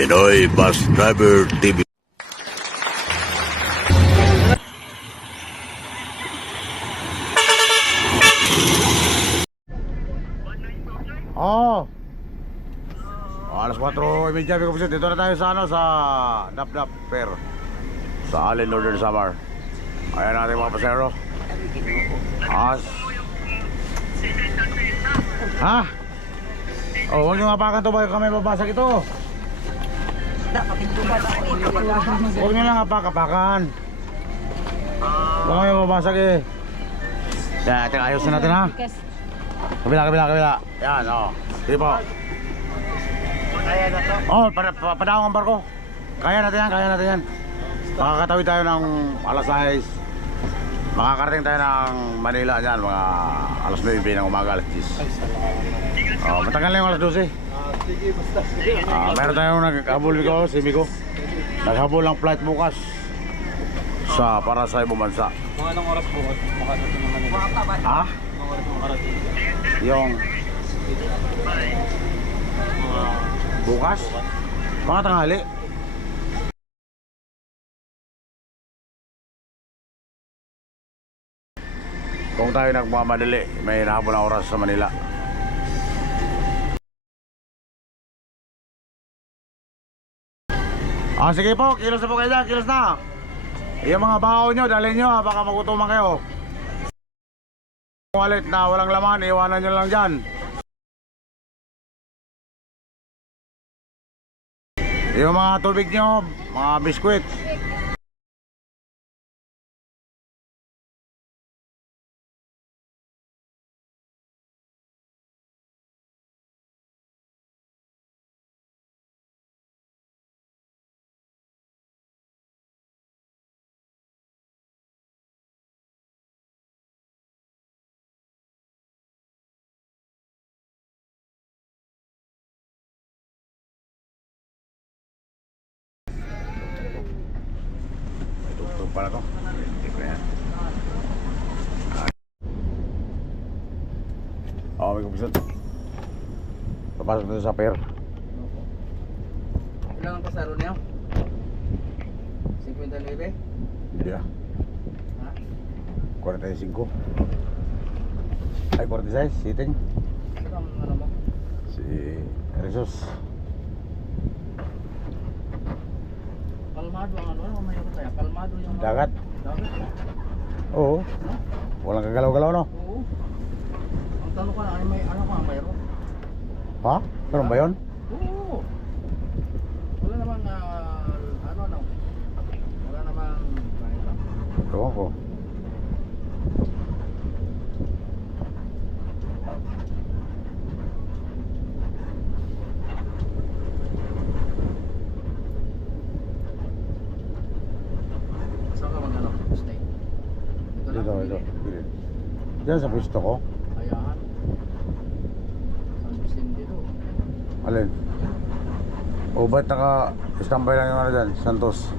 Pinoy Bus Driver TV. Oh. Alas 4:30 ko dito na tayo sa sa Dap Fair sa Allen, Northern Samar. Ayan natin mga pasero. Ha? Oh, huwag nyo mapakan to ba kami babasag ito. Huwag nyo lang apakan. Huwag kami babasag eh. Teka, ayusin natin ha. Kabila. Yan, oh. Sige po. Kaya na to? Oh, padawang ang barko. Kaya natin yan. Makakatawid tayo ng alas 6. Makakarating tayo ng Manila dyan, mga alas 9 ng umaga, alas 10. Oh, matagal na yung alas 12. Sige, basta. Meron tayong naghabol ko, si Miko. Naghabol ng flight bukas para sa ibang bansa. Mga anong oras bukas? Makarating naman nila. Ha? Anong oras makarating? Yung bukas? Mga tanghali. Kung tayo nagmamadali, may nahabol na oras sa Manila. Sige po, kilos na po kayo dyan, kilos na. Yung mga baho nyo, dalhin nyo ha, baka magutuman kayo. Wallet na walang laman, iwanan nyo lang dyan. Yung mga tubig nyo, mga biskwit. Tugtog pala to. Hindi ko yan. May kumpisot. Papasok dito sa fair. Ilang ang pasaro niyo? 59? Hindi ah. Ha? 45. Ay, 46. Sitting. Saan ang ano mo? Si Rizos. Kalmado ang ano? Mamaya ko tayo. Kalmado yung mga... Dagat. Dagat? Oo. Walang kagalaw-galaw no? Oo. Ang tanong ko na, ay may ano ka, mayroon? Ha? Meron ba yun? Oo. Wala namang ano. Wala namang mayroon. Ewan ko. Saan ka mag-ano? Stay? Dito. Gilid. Diyan sa pwesto ko. Ayan. San Vicente dito. Alin? O ba't naka-standby lang yung ano dyan? Santos.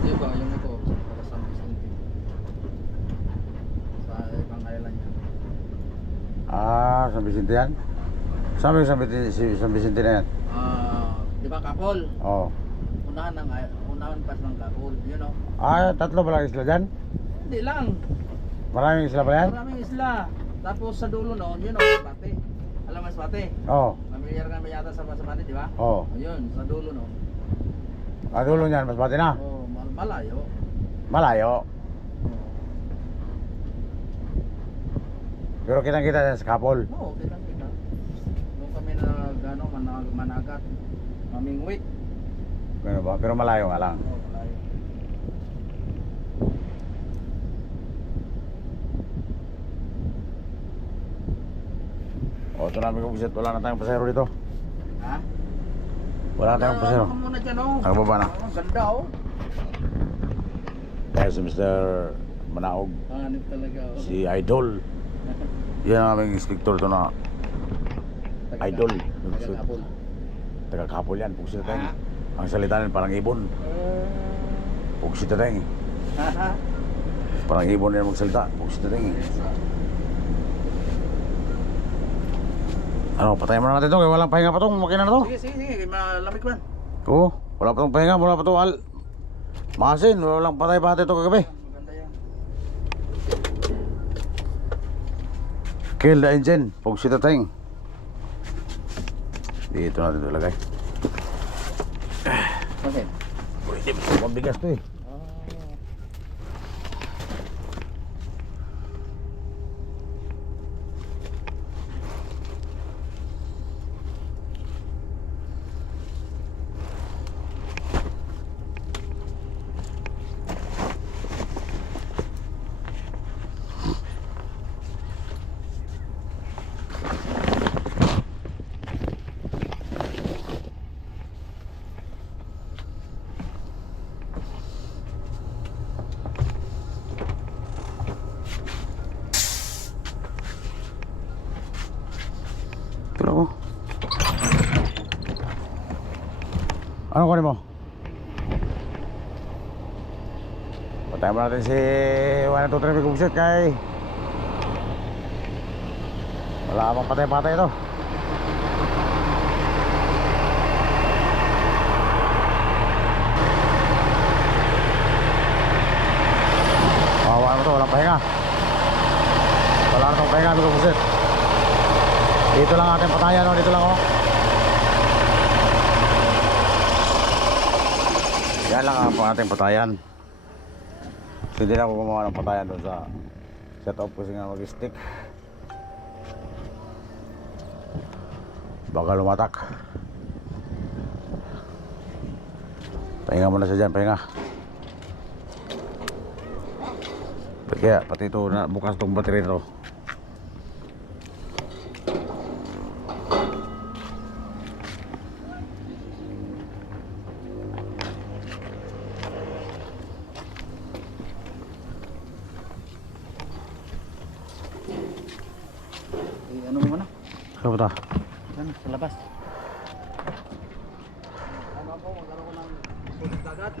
Di ba, yung ito, para San Vicente. Sa ibang island yan. San Vicente yan? Saan ba yung San Vicente na yan? Di ba Kapol? Oo. Unahan pas ng Kapol, you know? Tatlo ba lang isla dyan? Hindi lang. Maraming isla ba yan? Maraming isla. Tapos sa dulo noon, you know, Masbate. Alam mo Masbate? Oo. Familiar ka ba yata sa Masbate, di ba? Oo. Ayun, sa dulo noon. Dulo niyan, mas bati na. Oh, malayo. Malayo. Oh. Pero kitang-kita dyan sa Kapol. Oo, kita. Nung kami managat, mamingwit. Gano'n ba? Pero malayo nga lang. Oh, malayo. Ito namin kung busit. Wala na tayong pasero dito. Ha? Wala na tayong pasero. Ano muna dyan, oh. Ang baba na. Ang ganda, oh. Dahil si Mr. Manaog. Hanip talaga, oh. Si Idol. Yan ang aming inspector to na Idol. Taga-Kapol. Taga-Kapol yan. Pugsit tayo. Ang salita nila parang ibon. Pugsit tayo. Parang ibon yan magsalita. Pugsit tayo. Ano, patayin muna natin to, kaya walang pahinga pa tong makina na to. Sige, malamig man. Oo, wala pa tong pahinga, wala pa to masin, walang patay-patay to kagabi. Maganda yan. Kill the engine, pugsi the thing. Dito natin ito ilagay. Bakit? Pwede mo mabigas to eh. Ito ko. Ano kunin mo? Patayin mo natin si 123 Bigumsit kay wala pang patay-patay ito. Kawawa mo ito, walang pahinga. Wala na itong pahinga Bigumsit. Dito lang ating patayan, no? Dito lang, oh. Yan lang ang ating patayan. So, hindi na ako gumawa ng patayan doon sa setup kasi nga mag-stick. Baka lumatak. Pahinga muna siya dyan, pahinga. Kaya pati ito, bukas itong battery na ito. Ano mo muna? Saan ba ito? Diyan, sa labas. Ano po, magkaroon ko ng tubig dagat.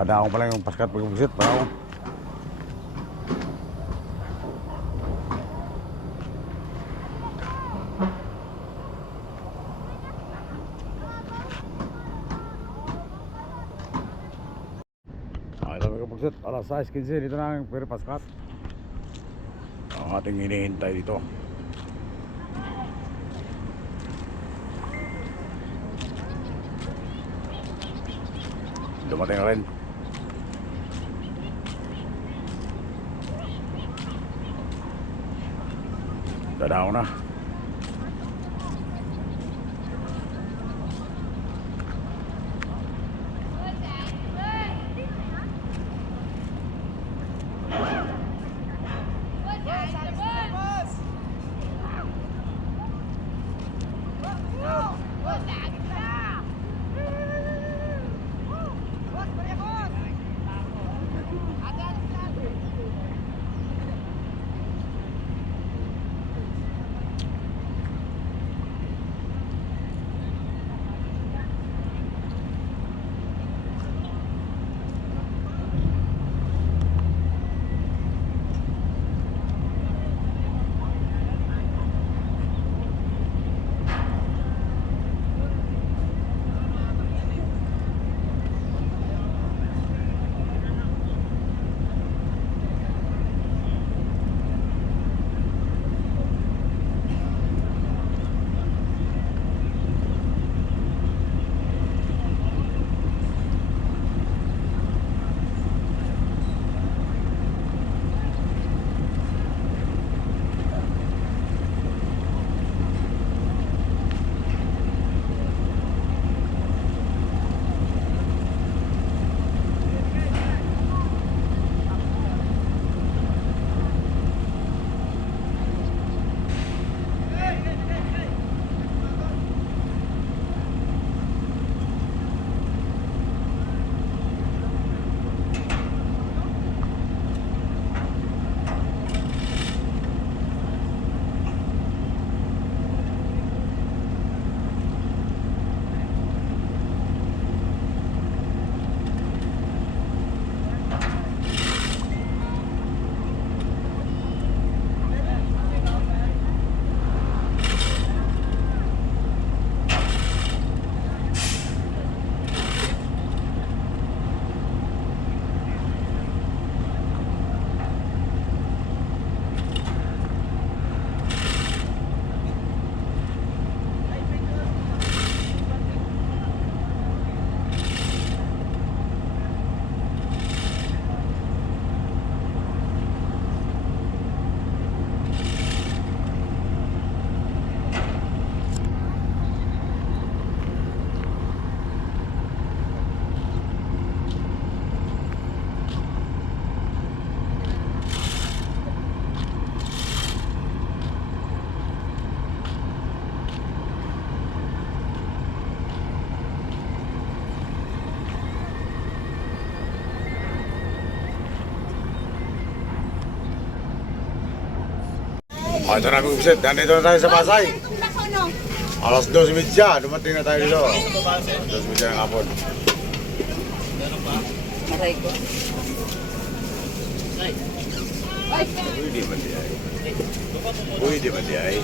Padaong pa lang yung paskat pag-busit, padaong. Ito mga pagbusit, alas 6:15 dito na ang pwede paskat. Ang ating hinihintay dito. Dumating na rin. Dadaw na. Oh, ito na mga buset. Nandito na tayo sa Pasay. Kung nako, no? Alas 12:30. Dumating na tayo dito. Alas 12:30 ng hapon. Aray ko. Uy, di ba di ay? Uy, di ba di ay?